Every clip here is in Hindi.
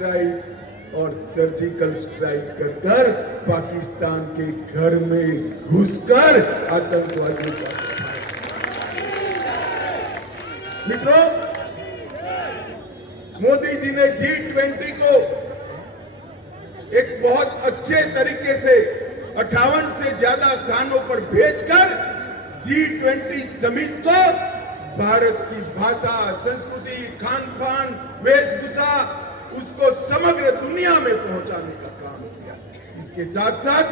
स्ट्राइक और सर्जिकल स्ट्राइक कर पाकिस्तान के घर में घुसकर आतंकवादियों का मित्रों, मोदी जी ने G20 को एक बहुत अच्छे तरीके से 58 से ज्यादा स्थानों पर भेजकर G20 समिट को भारत की भाषा, संस्कृति, खान पान, वेशभूषा उसको समग्र दुनिया में पहुंचाने का काम किया। इसके साथ साथ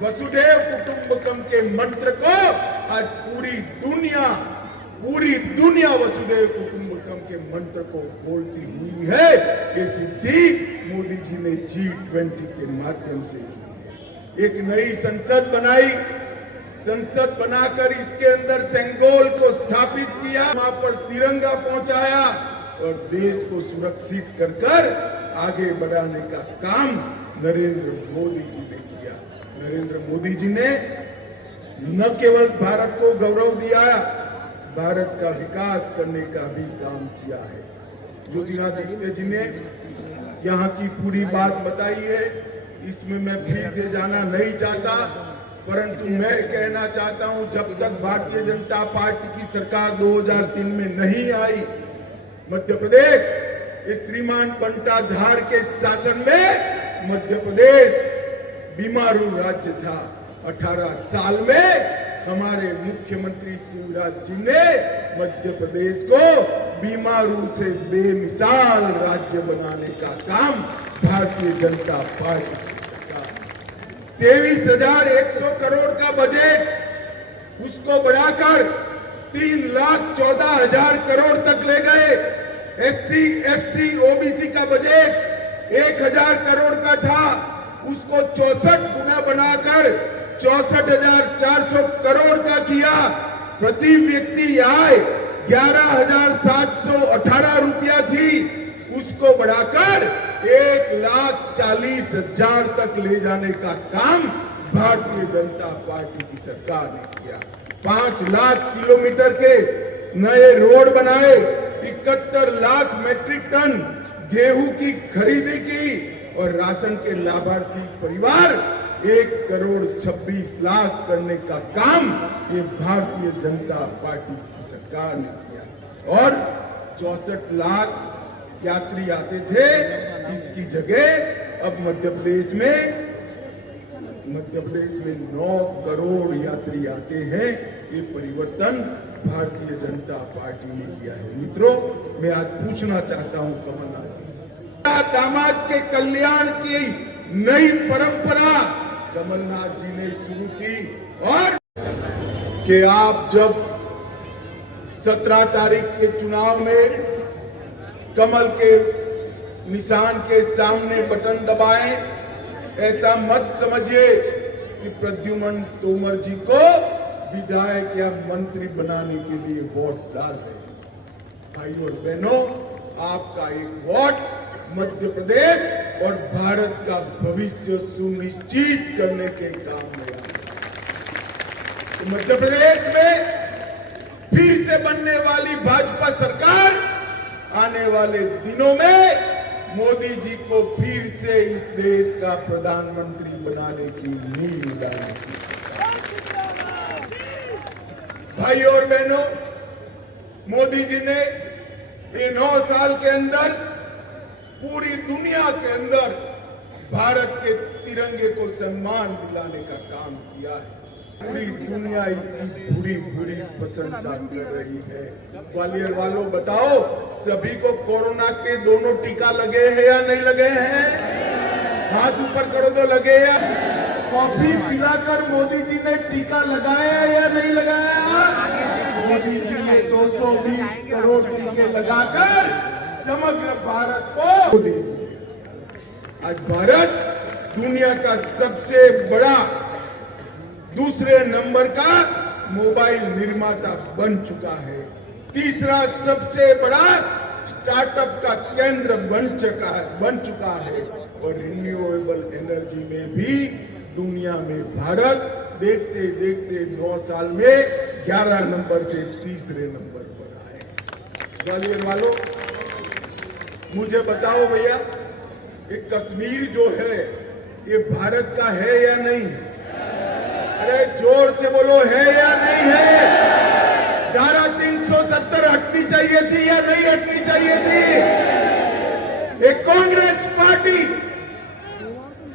वसुधैव कुटुंबकम के मंत्र को आज पूरी दुनिया वसुधैव कुटुंबकम के मंत्र को बोलती हुई है। ये सिद्धि मोदी जी ने G20 के माध्यम से की। एक नई संसद बनाई, संसद बनाकर इसके अंदर सेंगोल को स्थापित किया, वहां पर तिरंगा पहुंचाया और देश को सुरक्षित कर आगे बढ़ाने का काम नरेंद्र मोदी जी ने किया। नरेंद्र मोदी जी ने न केवल भारत को गौरव दिया, भारत का विकास करने का भी काम किया है। ज्योतिरादित्य जी ने यहाँ की पूरी बात बताई है, इसमें मैं फिर से जाना नहीं चाहता, परंतु मैं कहना चाहता हूं, जब तक भारतीय जनता पार्टी की सरकार 2003 में नहीं आई, मध्य प्रदेश इस श्रीमान बंटाधार के शासन में मध्य प्रदेश बीमारू राज्य था। 18 साल में हमारे मुख्यमंत्री शिवराज जी ने मध्य प्रदेश को बीमारू से बेमिसाल राज्य बनाने का काम भारतीय जनता पार्टी की सरकार, 23,100 करोड़ का बजट उसको बढ़ाकर 3,14,000 करोड़ तक ले गए। ST, SC, OBC का बजट 1,000 करोड़ का था, उसको 64 गुना बनाकर 64,400 करोड़ का किया। प्रति व्यक्ति आय 11,718 रुपया थी, उसको बढ़ाकर 1,40,000 तक ले जाने का काम भारतीय जनता पार्टी की सरकार ने किया। 5 लाख किलोमीटर के नए रोड बनाए, 71 लाख मैट्रिक टन गेहूं की खरीदी की और राशन के लाभार्थी परिवार 1,26,00,000 करने का काम ये भारतीय जनता पार्टी की सरकार ने किया। और 64 लाख यात्री आते थे, इसकी जगह अब मध्य प्रदेश में 9 करोड़ यात्री आते हैं। ये परिवर्तन भारतीय जनता पार्टी ने किया है। मित्रों, मैं आज पूछना चाहता हूं कमलनाथ जी से, दामाद के कल्याण की नई परंपरा कमलनाथ जी ने शुरू की, और कि आप जब 17 तारीख के चुनाव में कमल के निशान के सामने बटन दबाएं, ऐसा मत समझिए कि प्रद्युमन तोमर जी को विधायक या मंत्री बनाने के लिए वोट डाल रहे। भाइयों और बहनों, आपका एक वोट मध्य प्रदेश और भारत का भविष्य सुनिश्चित करने के काम में आए। तो मध्य प्रदेश में फिर से बनने वाली भाजपा सरकार आने वाले दिनों में मोदी जी को फिर से इस देश का प्रधानमंत्री बनाने की नींव डालेगी। भाइयों और बहनों, मोदी जी ने ये 9 साल के अंदर पूरी दुनिया के अंदर भारत के तिरंगे को सम्मान दिलाने का काम किया है। पूरी दुनिया इसकी पूरी प्रशंसा कर रही है। ग्वालियर वालों, बताओ, सभी को कोरोना के दोनों टीका लगे हैं या नहीं लगे हैं? हाथ ऊपर करो तो लगे या? कॉफी पिलाकर मोदी जी ने टीका लगाया या नहीं लगाया? मोदी जी ने 220 करोड़ टीके लगाकर समग्र भारत को, आज भारत दुनिया का सबसे बड़ा दूसरे नंबर का मोबाइल निर्माता बन चुका है, तीसरा सबसे बड़ा स्टार्टअप का केंद्र बन चुका है और रिन्यूएबल एनर्जी में भी दुनिया में भारत देखते देखते 9 साल में 11 नंबर से तीसरे नंबर पर आए। ग्वालियर वालों, मुझे बताओ भैया, ये कश्मीर जो है ये भारत का है या नहीं? अरे जोर से बोलो, है या नहीं है? धारा 370 हटनी चाहिए थी या नहीं हटनी चाहिए थी? एक कांग्रेस पार्टी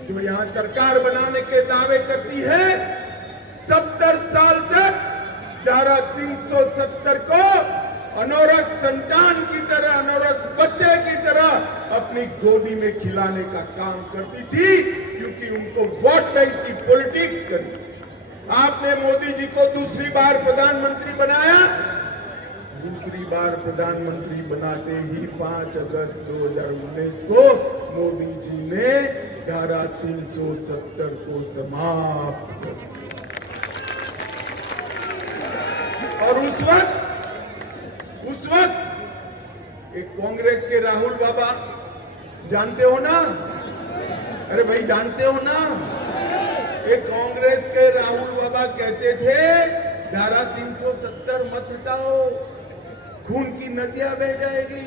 जो यहां सरकार बनाने के दावे करती है, 70 साल तक धारा 370 को अनौरस संतान की तरह, अनौरस बच्चे की तरह अपनी गोदी में खिलाने का काम करती थी, क्योंकि उनको वोट बैंक की पॉलिटिक्स करी। आपने मोदी जी को दूसरी बार प्रधानमंत्री बनाया। दूसरी बार प्रधानमंत्री बनाते ही 5 अगस्त 2019 को मोदी जी ने धारा 370 को समाप्त कर दिया। और उस वक्त एक कांग्रेस के राहुल बाबा, जानते हो ना? अरे भाई जानते हो ना? एक कांग्रेस के राहुल बाबा कहते थे धारा 370 मत हटाओ, खून की नदियां बह जाएगी।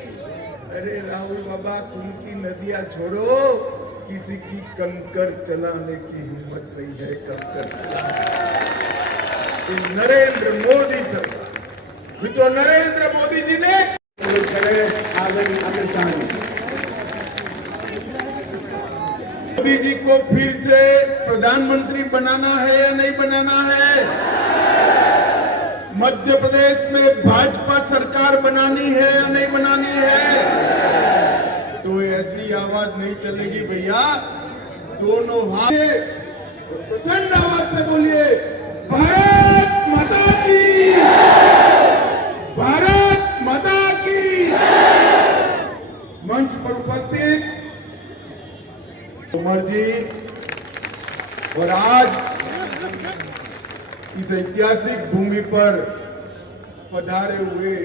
अरे राहुल बाबा, खून की नदियां छोड़ो, किसी की कंकर चलाने की हिम्मत नहीं है। कंकर नरेंद्र मोदी सरकार, मित्रों, नरेंद्र मोदी जी ने मोदी जी को फिर से प्रधानमंत्री बनाना है या नहीं बनाना है? मध्य प्रदेश में भाजपा सरकार बनानी है या नहीं बनानी है? तो ऐसी आवाज नहीं चलेगी भैया, दोनों हाथ प्रचंड आवाज से बोलिए, भारत माता की, भारत माता की। मंच पर उपस्थित उमर जी और आज इस ऐतिहासिक भूमि पर पधारे हुए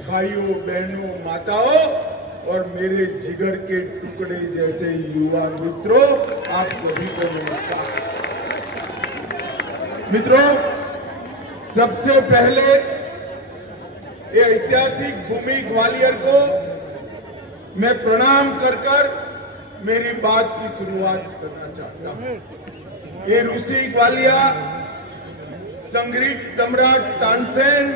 भाइयों, बहनों, माताओं और मेरे जिगर के टुकड़े जैसे युवा मित्रों, आप सभी को नमस्कार। मित्रों, सबसे पहले ये ऐतिहासिक भूमि ग्वालियर को मैं प्रणाम कर मेरी बात की शुरुआत करना चाहता हूं। ये रूसी ग्वालियर संगीत सम्राट तानसेन,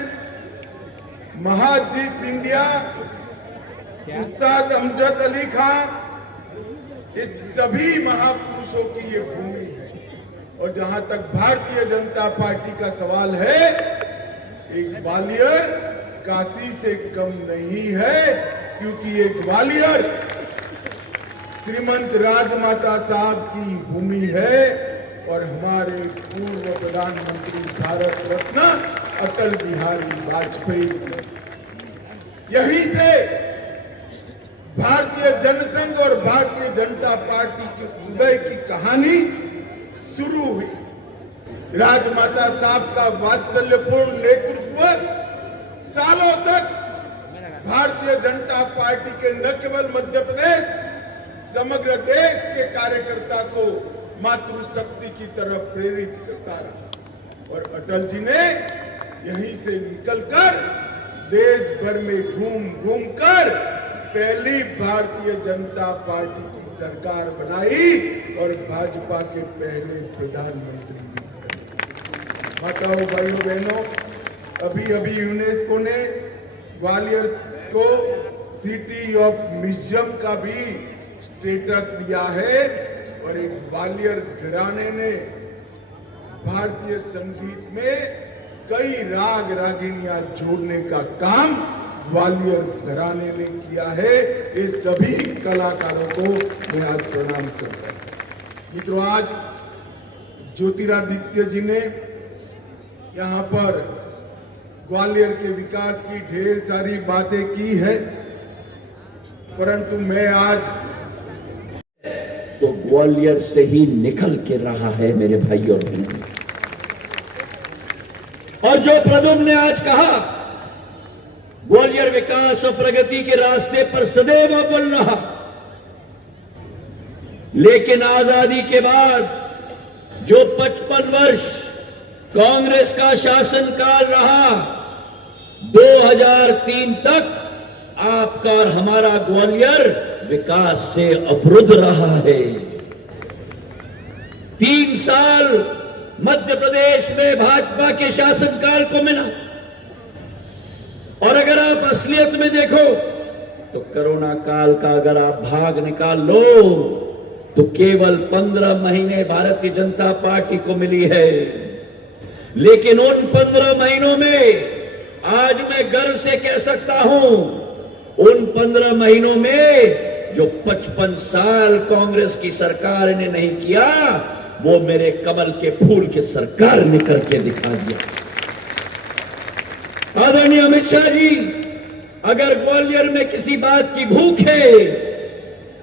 महादजी सिंधिया, उस्ताद अमजद अली खां, इस सभी महापुरुषों की ये भूमि है। और जहां तक भारतीय जनता पार्टी का सवाल है, एक ग्वालियर काशी से कम नहीं है, क्योंकि ये ग्वालियर श्रीमंत राजमाता साहब की भूमि है और हमारे पूर्व प्रधानमंत्री भारत रत्न अटल बिहारी वाजपेयी, यहीं से भारतीय जनसंघ और भारतीय जनता पार्टी के उदय की कहानी शुरू हुई। राजमाता साहब का वात्सल्यपूर्ण नेतृत्व सालों तक भारतीय जनता पार्टी के न केवल मध्य प्रदेश, समग्र देश के कार्यकर्ता को मातृशक्ति की तरफ प्रेरित करता रहा। और अटल जी ने यहीं से निकलकर देश भर में घूम कर पहली भारतीय जनता पार्टी की सरकार बनाई और भाजपा के पहले प्रधानमंत्री भी बने। माताओं, भाइयों, बहनों, अभी यूनेस्को ने ग्वालियर को सिटी ऑफ म्यूजियम का भी स्टेटस दिया है। और एक ग्वालियर घराने ने भारतीय संगीत में कई राग रागिनियां जोड़ने का काम ग्वालियर घराने ने किया है। ये सभी कलाकारों को मैं आज प्रणाम करता हूं। मित्रों, आज ज्योतिरादित्य जी ने यहां पर ग्वालियर के विकास की ढेर सारी बातें की है, परंतु मैं आज तो ग्वालियर से ही निकल के रहा है मेरे भाई और बहनों। और जो प्रदुम्न ने आज कहा, ग्वालियर विकास और प्रगति के रास्ते पर सदैव अव्वल रहा, लेकिन आजादी के बाद जो 55 वर्ष कांग्रेस का शासनकाल रहा, 2003 तक आपका और हमारा ग्वालियर विकास से अवरुद्ध रहा है। 3 साल मध्य प्रदेश में भाजपा के शासनकाल को मिला, और अगर आप असलियत में देखो तो कोरोना काल का अगर आप भाग निकाल लो तो केवल 15 महीने भारतीय जनता पार्टी को मिली है। लेकिन उन 15 महीनों में आज मैं गर्व से कह सकता हूं, उन 15 महीनों में जो 55 साल कांग्रेस की सरकार ने नहीं किया, वो मेरे कमल के फूल की सरकार ने करके दिखा दिया। आदरणीय अमित शाह जी, अगर ग्वालियर में किसी बात की भूख है,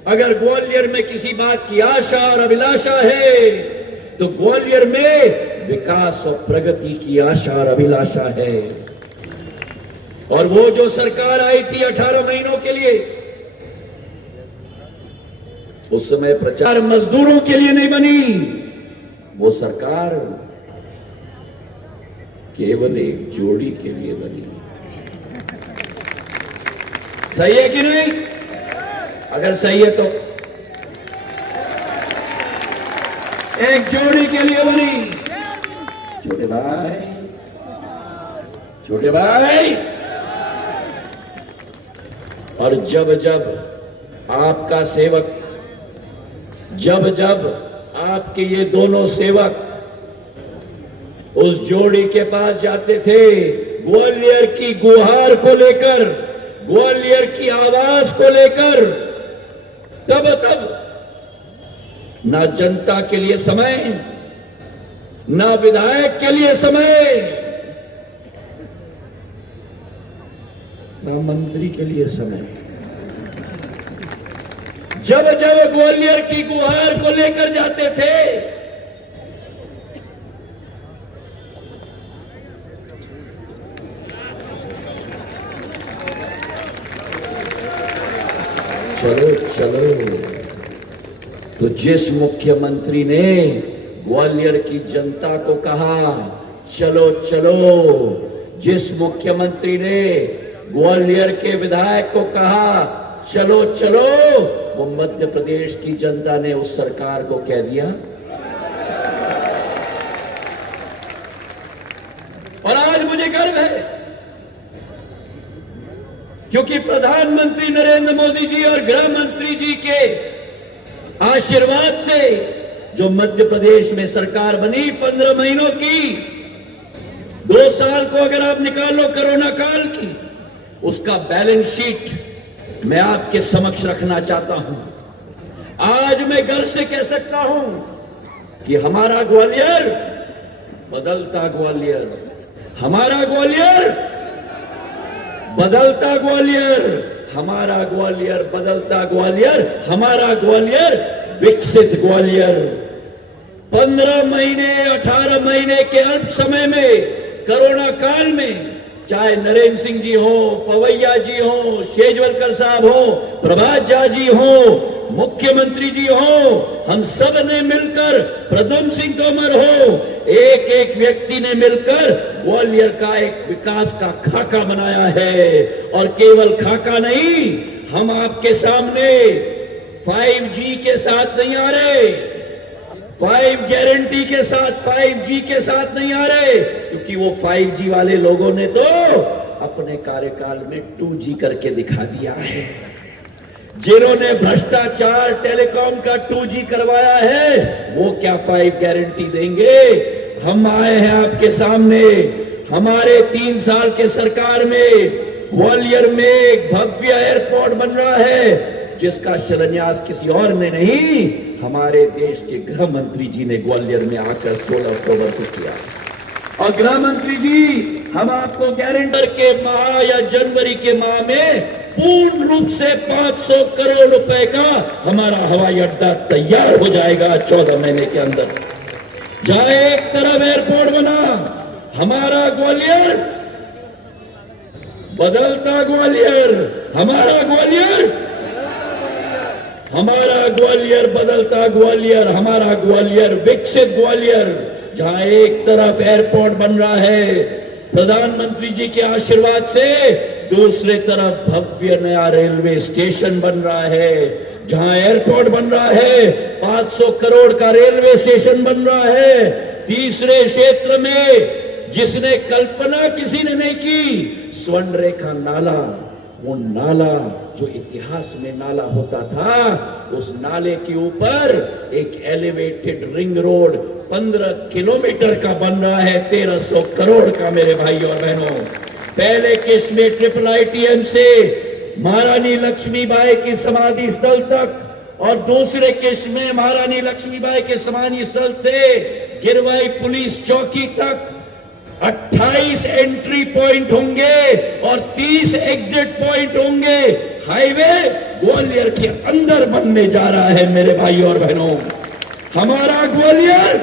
अगर ग्वालियर में किसी बात की आशा और अभिलाषा है, तो ग्वालियर में विकास और प्रगति की आशा और अभिलाषा है। और वो जो सरकार आई थी 18 महीनों के लिए, उस समय प्रचार मजदूरों के लिए नहीं बनी, वो सरकार केवल एक जोड़ी के लिए बनी। सही है कि नहीं? अगर सही है तो एक जोड़ी के लिए बनी। छोटे भाई, छोटे भाई, और जब जब आपका सेवक, जब जब आपके ये दोनों सेवक उस जोड़ी के पास जाते थे, ग्वालियर की गुहार को लेकर, ग्वालियर की आवाज को लेकर, तब ना जनता के लिए समय, ना विधायक के लिए समय, ना मंत्री के लिए समय, जब जब ग्वालियर की गुहार को लेकर जाते थे, चलो चलो, तो जिस मुख्यमंत्री ने ग्वालियर की जनता को कहा चलो चलो, जिस मुख्यमंत्री ने ग्वालियर के विधायक को कहा चलो चलो, वो मध्य प्रदेश की जनता ने उस सरकार को कह दिया। और आज मुझे गर्व है क्योंकि प्रधानमंत्री नरेंद्र मोदी जी और गृह मंत्री जी के आशीर्वाद से जो मध्य प्रदेश में सरकार बनी 15 महीनों की, 2 साल को अगर आप निकालो कोरोना काल की, उसका बैलेंस शीट मैं आपके समक्ष रखना चाहता हूं। आज मैं गर्व से कह सकता हूं कि हमारा ग्वालियर बदलता ग्वालियर, हमारा ग्वालियर बदलता ग्वालियर, हमारा ग्वालियर बदलता ग्वालियर, हमारा ग्वालियर विकसित ग्वालियर। 15 महीने 18 महीने के अल्प समय में, कोरोना काल में, चाहे नरेंद्र सिंह जी हो, पवैया जी हो, शेजवलकर साहब हो, प्रभात झा जी हो, मुख्यमंत्री जी हो, हम सब ने मिलकर, प्रद्युम्न सिंह तोमर हो, एक एक व्यक्ति ने मिलकर ग्वालियर का एक विकास का खाका बनाया है। और केवल खाका नहीं, हम आपके सामने 5G के साथ नहीं आ रहे, 5 गारंटी के साथ, 5G के साथ नहीं आ रहे, क्योंकि वो 5G वाले लोगों ने तो अपने कार्यकाल में 2G करके दिखा दिया है। जिन्होंने भ्रष्टाचार टेलीकॉम का 2G करवाया है, वो क्या 5 गारंटी देंगे? हम आए हैं आपके सामने, हमारे 3 साल के सरकार में ग्वालियर में एक भव्य एयरपोर्ट बन रहा है, जिसका शिलान्यास किसी और ने नहीं, हमारे देश के गृह मंत्री जी ने ग्वालियर में आकर 16 अक्टूबर को किया। और गृह मंत्री जी, हम आपको गारंटर के माह या जनवरी के माह में पूर्ण रूप से 500 करोड़ रुपए का हमारा हवाई अड्डा तैयार हो जाएगा 14 महीने के अंदर। जहां एक तरफ एयरपोर्ट बना, हमारा ग्वालियर बदलता ग्वालियर, हमारा ग्वालियर, हमारा ग्वालियर बदलता ग्वालियर, हमारा ग्वालियर विकसित ग्वालियर। जहां एक तरफ एयरपोर्ट बन रहा है, प्रधानमंत्री जी के आशीर्वाद से दूसरी तरफ भव्य नया रेलवे स्टेशन बन रहा है, जहां एयरपोर्ट बन रहा है, 500 करोड़ का रेलवे स्टेशन बन रहा है। तीसरे क्षेत्र में जिसने कल्पना किसी ने नहीं की, स्वर्ण रेखा नाला, वो नाला जो इतिहास में नाला होता था, उस नाले के ऊपर एक एलिवेटेड रिंग रोड 15 किलोमीटर का बन रहा है, 1300 करोड़ का मेरे भाई और बहनों। पहले किस्त में IIITM से महारानी लक्ष्मीबाई की समाधि स्थल तक और दूसरे किस्त में महारानी लक्ष्मीबाई के समाधि स्थल से गिरवाई पुलिस चौकी तक 28 एंट्री पॉइंट होंगे और 30 एग्जिट पॉइंट होंगे। हाईवे ग्वालियर के अंदर बनने जा रहा है मेरे भाई और बहनों। हमारा ग्वालियर,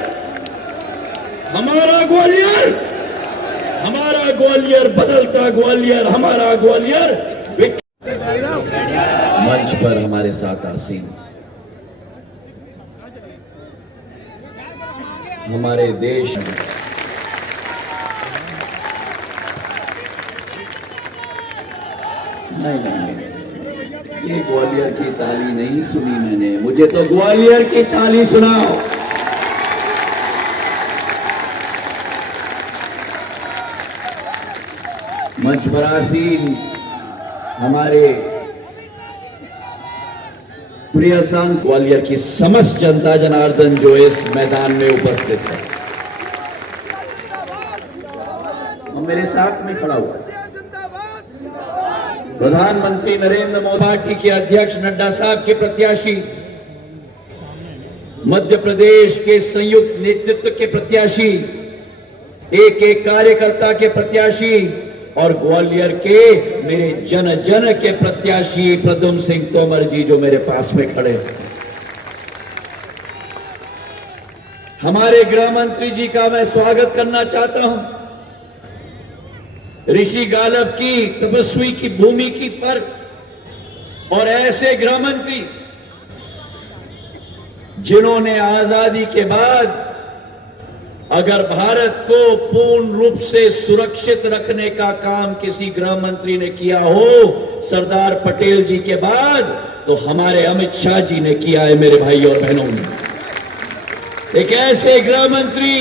हमारा ग्वालियर, हमारा ग्वालियर, बदलता ग्वालियर, हमारा ग्वालियर। मंच पर हमारे साथ आसीन हमारे देश में नहीं, ये ग्वालियर की ताली नहीं सुनी मैंने, मुझे तो ग्वालियर की ताली सुनाओ। मंच पर आसीन हमारे प्रिय सांसद ग्वालियर की समस्त जनता जनार्दन जो इस मैदान में उपस्थित है और मेरे साथ में खड़ा हुआ प्रधानमंत्री नरेंद्र मोदी, पार्टी के अध्यक्ष नड्डा साहब के प्रत्याशी, मध्य प्रदेश के संयुक्त नेतृत्व के प्रत्याशी, एक एक कार्यकर्ता के प्रत्याशी और ग्वालियर के मेरे जन जन के प्रत्याशी प्रद्युम्न सिंह तोमर जी जो मेरे पास में खड़े हैं। हमारे गृह मंत्री जी का मैं स्वागत करना चाहता हूं। ऋषि गालब की तपस्वी की भूमि की पर और ऐसे गृह मंत्री जिन्होंने आजादी के बाद अगर भारत को पूर्ण रूप से सुरक्षित रखने का काम किसी गृह मंत्री ने किया हो सरदार पटेल जी के बाद, तो हमारे अमित शाह जी ने किया है मेरे भाई और बहनों। एक ऐसे गृह मंत्री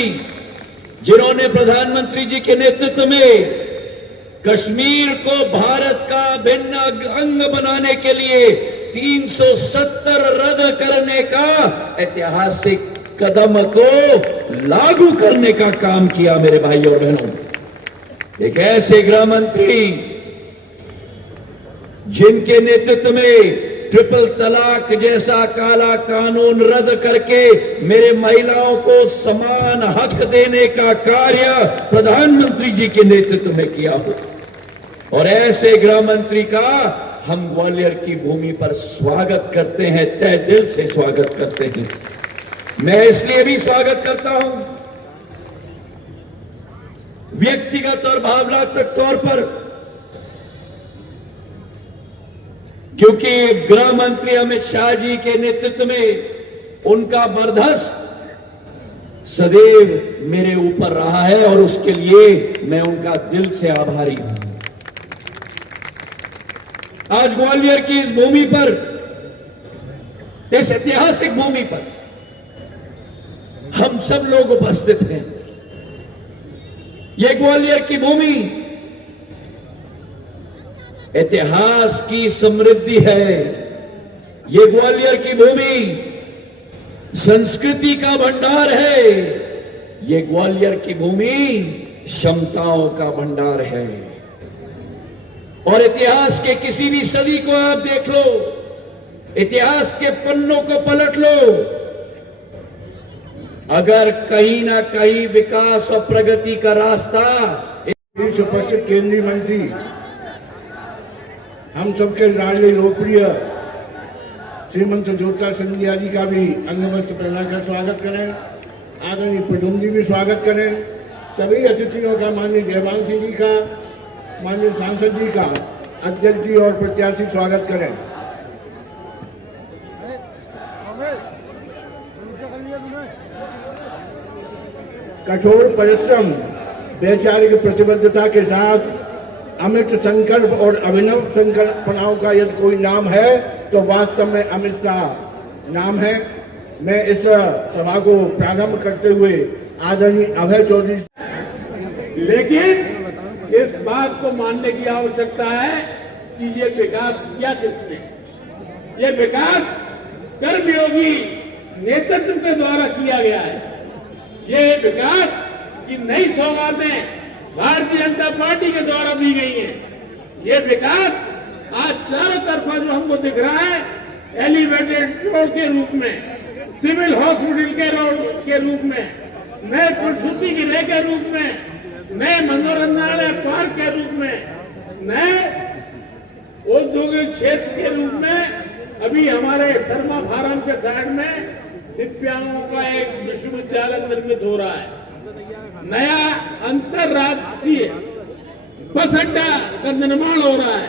जिन्होंने प्रधानमंत्री जी के नेतृत्व में कश्मीर को भारत का भिन्न अंग बनाने के लिए 370 रद्द करने का ऐतिहासिक कदम को लागू करने का काम किया मेरे भाई और बहनों। एक ऐसे गृह मंत्री जिनके नेतृत्व में ट्रिपल तलाक जैसा काला कानून रद्द करके मेरे महिलाओं को समान हक देने का कार्य प्रधानमंत्री जी के नेतृत्व में किया हो, और ऐसे गृह मंत्री का हम ग्वालियर की भूमि पर स्वागत करते हैं, तहे दिल से स्वागत करते हैं। मैं इसलिए भी स्वागत करता हूं व्यक्तिगत और भावनात्मक तौर पर, क्योंकि गृह मंत्री अमित शाह जी के नेतृत्व में उनका बर्दाश्त सदैव मेरे ऊपर रहा है और उसके लिए मैं उनका दिल से आभारी हूं। आज ग्वालियर की इस भूमि पर, इस ऐतिहासिक भूमि पर हम सब लोग उपस्थित हैं। ये ग्वालियर की भूमि इतिहास की समृद्धि है। ये ग्वालियर की भूमि संस्कृति का भंडार है। ये ग्वालियर की भूमि क्षमताओं का भंडार है। और इतिहास के किसी भी सदी को आप देख लो, इतिहास के पन्नों को पलट लो, अगर कहीं ना कहीं विकास और प्रगति का रास्ता, उपस्थित केंद्रीय मंत्री, हम सबके लाडले लोकप्रिय श्रीमंत ज्योतिरादित्य सिंधिया जी का भी अंगवस्त्र पहनाकर स्वागत करें। आदरणीय प्रद्युम्न जी भी स्वागत करें। सभी अतिथियों का, माननीय जयमान सिंह जी का, माननीय सांसद जी का, अध्यक्ष जी और प्रत्याशी स्वागत करें। कठोर परिश्रम, वैचारिक प्रतिबद्धता के साथ अमित संकल्प और अभिनव संकल्पनाओं का यदि कोई नाम है तो वास्तव में अमित शाह नाम है। मैं इस सभा को प्रारंभ करते हुए आदरणीय अभय चौधरी, लेकिन इस बात को मानने की आवश्यकता है कि ये विकास किया किसने? ये विकास कर्मयोगी नेतृत्व के द्वारा किया गया है। ये विकास की नई सौगातें भारतीय जनता पार्टी के द्वारा दी गई हैं। ये विकास आज चारों तरफा जो हमको दिख रहा है, एलिवेटेड रोड के रूप में, सिविल हॉस्पिटल के रोड के रूप में, नए प्रसूति गृह के रूप में, नए मनोरंजनालय पार्क के रूप में, नए औद्योगिक क्षेत्र के रूप में, अभी हमारे शर्मा फार्म के साइड में दिव्यांगों का एक विश्वविद्यालय निर्मित हो रहा है। नया अंतरराष्ट्रीय बस अड्डा का निर्माण हो रहा है।